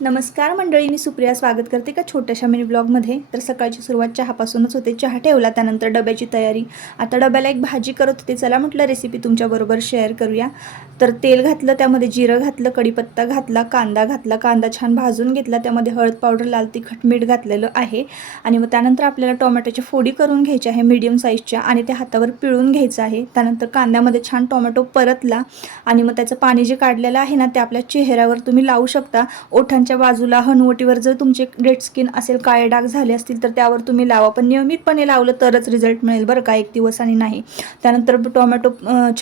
नमस्कार मंडळी, मी सुप्रिया स्वागत करते का छोट्याशा मिनी ब्लॉगमध्ये. तर सकाळची सुरुवात चहापासूनच होते. चहा ठेवला, त्यानंतर डब्याची तयारी. आता डब्याला एक भाजी करत होते. चला म्हटलं रेसिपी तुमच्याबरोबर शेअर करूया. तर तेल घातलं, त्यामध्ये जिरं घातलं, कढीपत्ता घातला, कांदा घातला. कांदा छान भाजून घेतला, त्यामध्ये हळद पावडर, लाल तिखट, मीठ घातलेलं आहे. आणि मग त्यानंतर आपल्याला टोमॅटोची फोडी करून घ्यायची आहे मीडियम साईजच्या, आणि ते हातावर पिळून घ्यायचं आहे. त्यानंतर कांद्यामध्ये छान टोमॅटो परतला आणि मग त्याचं पाणी जे काढलेलं आहे ना, ते आपल्या चेहऱ्यावर तुम्ही लावू शकता. ओठांच्या बाजूला, हनुवटीवर जर तुमचे डेड स्किन असेल, काळे डाग झाले असतील तर त्यावर तुम्ही लावा. पण नियमितपणे लावलं तरच रिझल्ट मिळेल बरं का, एक दिवस आणि नाही. त्यानंतर टोमॅटो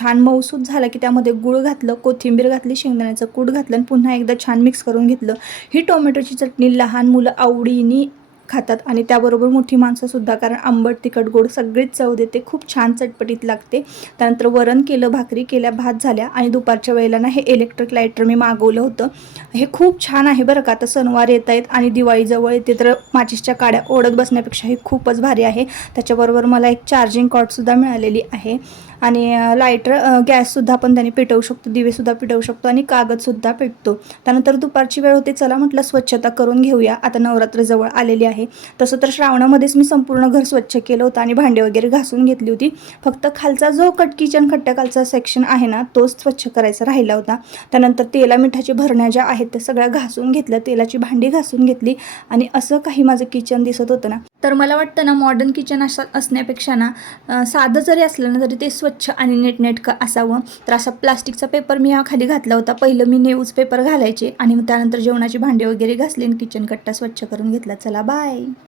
छान मऊसूत झाला की त्यामध्ये गूळ घातलं, कोथिंबीर घातली, शेंगदाण्याचं कूट घातलं आणि पुन्हा एकदा छान मिक्स करून घेतलं. ही टोमॅटोची चटणी लहान मुलं आवडीने खातात आणि त्याबरोबर मोठी माणसंसुद्धा, कारण आंबट तिखट गोड सगळीच चव देते. खूप छान चटपटीत लागते. त्यानंतर वरण केलं, भाकरी केल्या, भात झाल्या. आणि दुपारच्या वेळेला ना हे इलेक्ट्रिक लायटर मी मागवलं होतं. हे खूप छान आहे बरं का. आता सणवार येत आहेत आणि दिवाळीजवळ येते, तर माचीसच्या काड्या ओढत बसण्यापेक्षा हे खूपच भारी आहे. त्याच्याबरोबर मला एक चार्जिंग कॉर्डसुद्धा मिळालेली आहे. आणि लायटर गॅससुद्धा आपण त्याने पेटवू शकतो, दिवेसुद्धा पेटवू शकतो आणि कागदसुद्धा पेटतो. त्यानंतर दुपारची वेळ होते, चला म्हटलं स्वच्छता करून घेऊया. आता नवरात्र जवळ आलेली आहे. तसं तर श्रावणामध्येच मी संपूर्ण घर स्वच्छ केलं होतं आणि भांडे वगैरे घासून घेतली होती. फक्त खालचा जो किचन खट्ट्याखालचा सेक्शन आहे ना, तोच स्वच्छ करायचा राहिला होता. त्यानंतर तेला मिठाची भरण्या ज्या आहेत त्या सगळ्या घासून घेतल्या, तेलाची भांडी घासून घेतली. आणि असं काही माझं किचन दिसत होतं ना, तर मला वाटतं ना मॉडर्न किचन असण्यापेक्षा ना साधं जरी असलं ना, तरी ते स्वच्छ आणि नीटनेटकं असावं. तर असा प्लास्टिकचा पेपर मी खाली घातला होता. पहिलं मी न्यूज पेपर घालायचे आणि मग त्यानंतर जेवणाची भांडी वगैरे घासली आणि किचन कट्टा स्वच्छ करून घेतला. चला बाय.